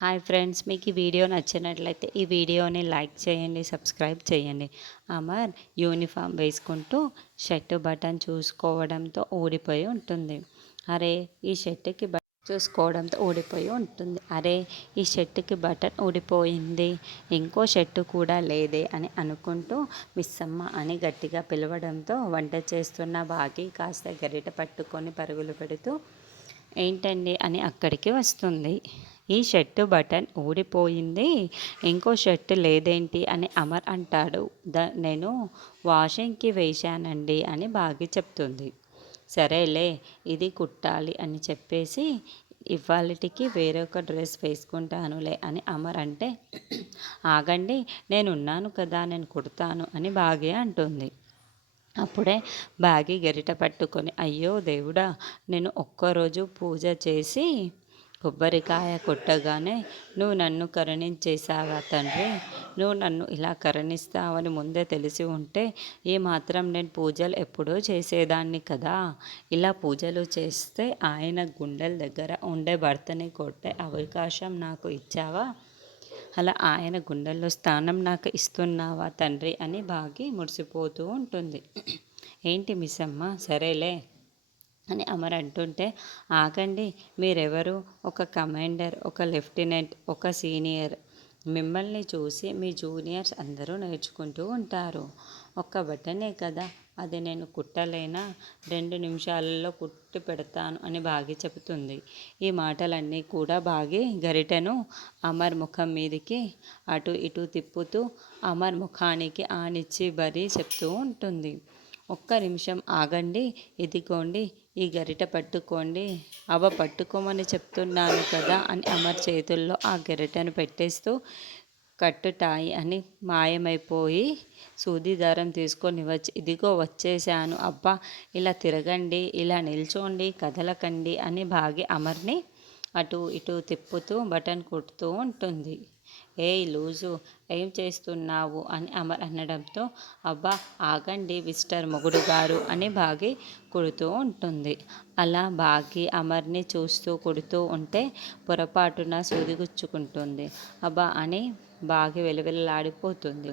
Hi friends, మీకు ఈ video నచ్చినట్లయితే ఈ వీడియోని లైక్ చేయండి, సబ్స్క్రైబ్ చేయండి. అమర్ యూనిఫామ్ వేసుకుంటూ షర్టు బటన్ చూసుకోవడంతో ఊడిపోయి ఉంటుంది. అరే ఈ షర్టుకి చూసుకోవడంతో ఊడిపోయి ఉంటుంది. అరే ఈ షర్టుకి బటన్ ఊడిపోయింది, ఇంకో షర్టు కూడా లేదే అని అనుకుంటూ మిస్సమ్మ అని గట్టిగా పిలవడంతో వంట చేస్తున్న బాగి కాస్త గరిట పట్టుకొని పరుగులు పెడుతూ ఏంటండి అని అక్కడికి వస్తుంది. ఈ షర్టు బటన్ ఊడిపోయింది, ఇంకో షర్టు లేదేంటి అని అమర్ అంటాడు. నేను వాషింగ్కి వేశానండి అని బాగి చెప్తుంది. సరేలే, ఇది కుట్టాలి అని చెప్పేసి ఇవాళటికి వేరొక డ్రెస్ వేసుకుంటానులే అని అమర్ అంటే, ఆగండి నేనున్నాను కదా, నేను కుడతాను అని బాగే అంటుంది. అప్పుడే బాగి గరిట పట్టుకొని, అయ్యో దేవుడా, నేను ఒక్కరోజు పూజ చేసి కొబ్బరికాయ కొట్టగానే నువ్వు నన్ను కరుణించేశావా తండ్రి. నువ్వు నన్ను ఇలా కరుణిస్తావని ముందే తెలిసి ఉంటే ఈ మాత్రం నేను పూజలు ఎప్పుడూ చేసేదాన్ని కదా. ఇలా పూజలు చేస్తే ఆయన గుండెల దగ్గర ఉండే భర్తని కొట్టే అవకాశం నాకు ఇచ్చావా. అలా ఆయన గుండెల్లో స్థానం నాకు ఇస్తున్నావా తండ్రి అని బాగి మురిసిపోతూ ఉంటుంది. ఏంటి మిస్సమ్మ, సరేలే అని అమర్ అంటుంటే, ఆగండి మీరెవరు, ఒక కమాండర్, ఒక లెఫ్టినెంట్, ఒక సీనియర్. మిమ్మల్ని చూసి మీ జూనియర్స్ అందరూ నేర్చుకుంటూ ఉంటారు. ఒక్క బటనే కదా, అది నేను కుట్టలేనా, 2 నిమిషాలలో కుట్టి పెడతాను అని బాగి చెబుతుంది. ఈ మాటలన్నీ కూడా బాగి గరిటెను అమర్ ముఖం మీదికి అటు ఇటు తిప్పుతూ అమర్ ముఖానికి ఆనిచ్చి బరీ చెప్తూ ఉంటుంది. ఒక్క నిమిషం ఆగండి, ఇదిగోండి ఈ గరిట పట్టుకోండి. పట్టుకోమని చెప్తున్నాను కదా అని అమర్ చేతుల్లో ఆ గరిటెను పెట్టేస్తూ కట్టుటాయి అని మాయమైపోయి సూది దారం తీసుకొని వచ్చి, ఇదిగో వచ్చేసాను, అబ్బా ఇలా తిరగండి, ఇలా నిల్చోండి, కదలకండి అని బాగి అమర్ని అటు ఇటు తిప్పుతూ బటన్ కుడుతూ ఉంటుంది. ఏయ్ లూజు, ఏం చేస్తున్నావు అని అమర్ అనడంతో, అబ్బా ఆగండి మిస్టర్ మొగుడు గారు అని బాగి కుడుతూ ఉంటుంది. అలా బాగి అమర్ని చూస్తూ కుడుతూ ఉంటే పొరపాటున సూది గుచ్చుకుంటుంది. అబ్బా అని బాగి వెలువెలలాడిపోతుంది.